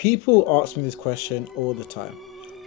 People ask me this question all the time.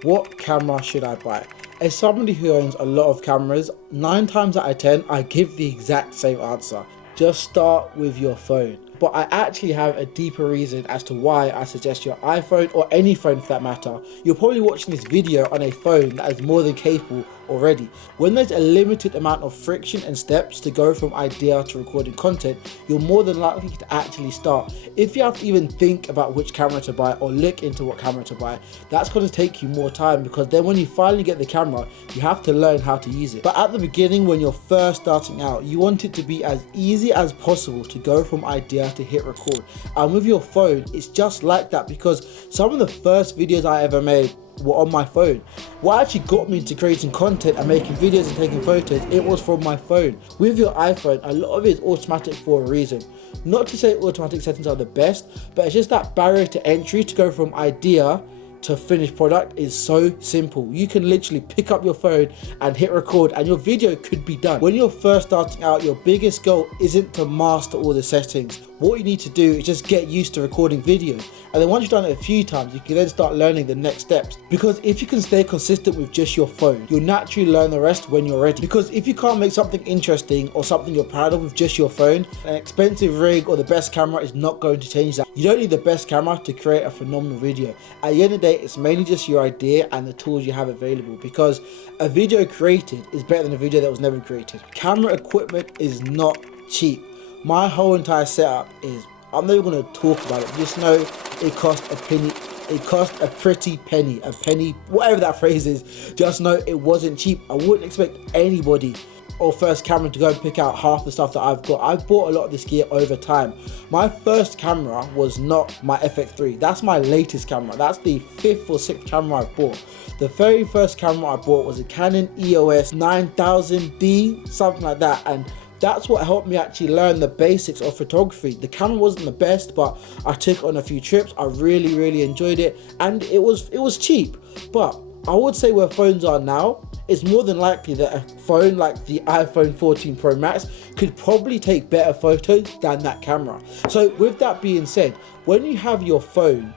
What camera should I buy? As somebody who owns a lot of cameras, 9 times out of 10, I give the exact same answer. Just start with your phone. But I actually have a deeper reason as to why I suggest your iPhone, or any phone for that matter. You're probably watching this video on a phone that is more than capable already. When there's a limited amount of friction and steps to go from idea to recording content, you're more than likely to actually start. If you have to even think about which camera to buy or look into what camera to buy, that's going to take you more time, because then when you finally get the camera, you have to learn how to use it. But at the beginning, when you're first starting out, you want it to be as easy as possible to go from idea to hit record. And with your phone, it's just like that, because some of the first videos I ever made were on my phone. What actually got me into creating content and making videos and taking photos, it was from my phone. With your iPhone, a lot of it is automatic for a reason. Not to say automatic settings are the best, but it's just that barrier to entry to go from idea to finished product is so simple. You can literally pick up your phone and hit record and your video could be done. When you're first starting out, your biggest goal isn't to master all the settings. What you need to do is just get used to recording videos. And then once you've done it a few times, you can then start learning the next steps. Because if you can stay consistent with just your phone, you'll naturally learn the rest when you're ready. Because if you can't make something interesting or something you're proud of with just your phone, an expensive rig or the best camera is not going to change that. You don't need the best camera to create a phenomenal video. At the end of the day, it's mainly just your idea and the tools you have available, because a video created is better than a video that was never created. Camera equipment is not cheap. My whole entire setup is, I'm not even going to talk about it, just know it cost a penny. It cost a pretty penny, a penny, whatever that phrase is. Just know it wasn't cheap. I wouldn't expect anybody or first camera to go and pick out half the stuff that I've got. I've bought a lot of this gear over time. My first camera was not my FX3. That's my latest camera. That's the 5th or 6th camera I've bought. The very first camera I bought was a Canon EOS 9000D, something like that, and that's what helped me actually learn the basics of photography. The camera wasn't the best, but I took it on a few trips. I really enjoyed it, and it was cheap. But I would say where phones are now, it's more than likely that a phone like the iPhone 14 Pro Max could probably take better photos than that camera. So with that being said, when you have your phone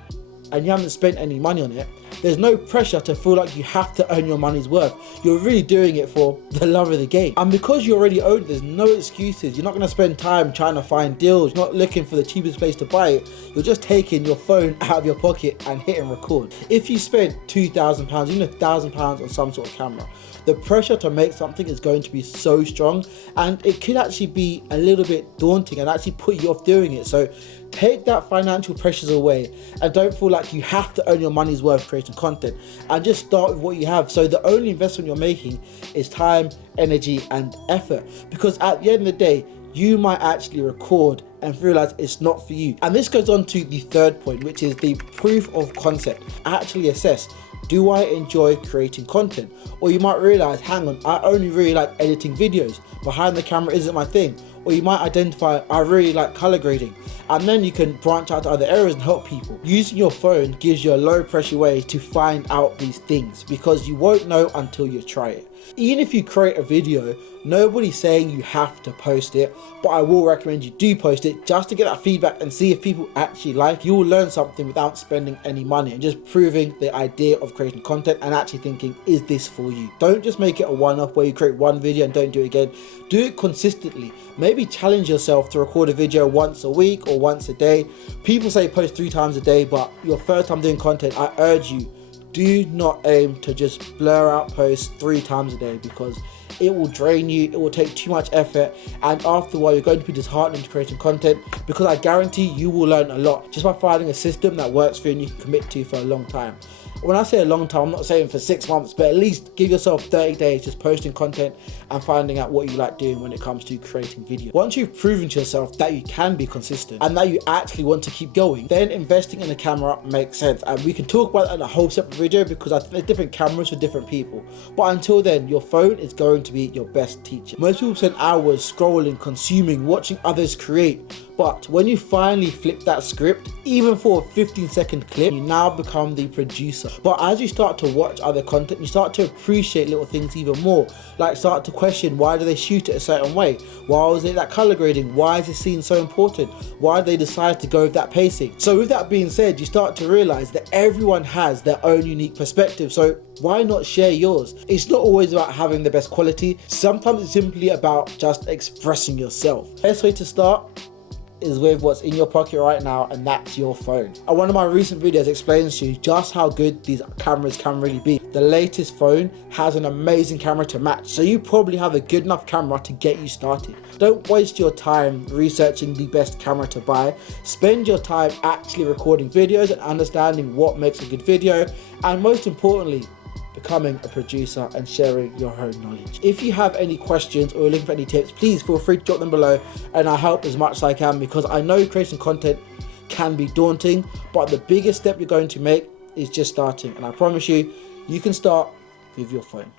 and you haven't spent any money on it, there's no pressure to feel like you have to earn your money's worth. You're really doing it for the love of the game. And because you already own it, there's no excuses. You're not going to spend time trying to find deals. You're not looking for the cheapest place to buy it. You're just taking your phone out of your pocket and hitting record. If you spent £2,000, even £1,000 on some sort of camera, the pressure to make something is going to be so strong, and it could actually be a little bit daunting and actually put you off doing it. So take that financial pressures away and don't feel like you have to earn your money's worth creating content, and just start with what you have. So the only investment you're making is time, energy and effort, because at the end of the day, you might actually record and realize it's not for you. And this goes on to the third point, which is the proof of concept. Actually assess, do I enjoy creating content? Or you might realize, hang on, I only really like editing videos. Behind the camera isn't my thing. Or you might identify, I really like color grading. And then you can branch out to other areas and help people. Using your phone gives you a low pressure way to find out these things, because you won't know until you try it. Even if you create a video, nobody's saying you have to post it, but I will recommend you do post it just to get that feedback and see if people actually like it. You will learn something without spending any money and just proving the idea of creating content and actually thinking, is this for you? Don't just make it a one-off where you create one video and don't do it again. Do it consistently. Maybe challenge yourself to record a video once a week or once a day. People say post 3 times a day, but your first time doing content, I urge you, do not aim to just blur out posts 3 times a day, because it will drain you, it will take too much effort, and after a while you're going to be disheartened into creating content, because I guarantee you will learn a lot just by finding a system that works for you and you can commit to for a long time. When I say a long time, I'm not saying for 6 months, but at least give yourself 30 days just posting content and finding out what you like doing when it comes to creating videos. Once you've proven to yourself that you can be consistent and that you actually want to keep going, then investing in a camera makes sense. And we can talk about that in a whole separate video, because I think there's different cameras for different people. But until then, your phone is going to be your best teacher. Most people spend hours scrolling, consuming, watching others create, But when you finally flip that script, even for a 15-second clip, you now become the producer. But as you start to watch other content, you start to appreciate little things even more. Like start to question, why do they shoot it a certain way? Why was it that color grading? Why is this scene so important? Why did they decide to go with that pacing? So with that being said, you start to realize that everyone has their own unique perspective. So why not share yours? It's not always about having the best quality. Sometimes it's simply about just expressing yourself. Best way to start is with what's in your pocket right now, and that's your phone. And one of my recent videos explains to you just how good these cameras can really be. The latest phone has an amazing camera to match, so you probably have a good enough camera to get you started. Don't waste your time researching the best camera to buy. Spend your time actually recording videos and understanding what makes a good video, and most importantly, becoming a producer and sharing your own knowledge. If you have any questions or looking for any tips, please feel free to drop them below, and I'll help as much as I can, because I know creating content can be daunting, but the biggest step you're going to make is just starting, and I promise you, you can start with your phone.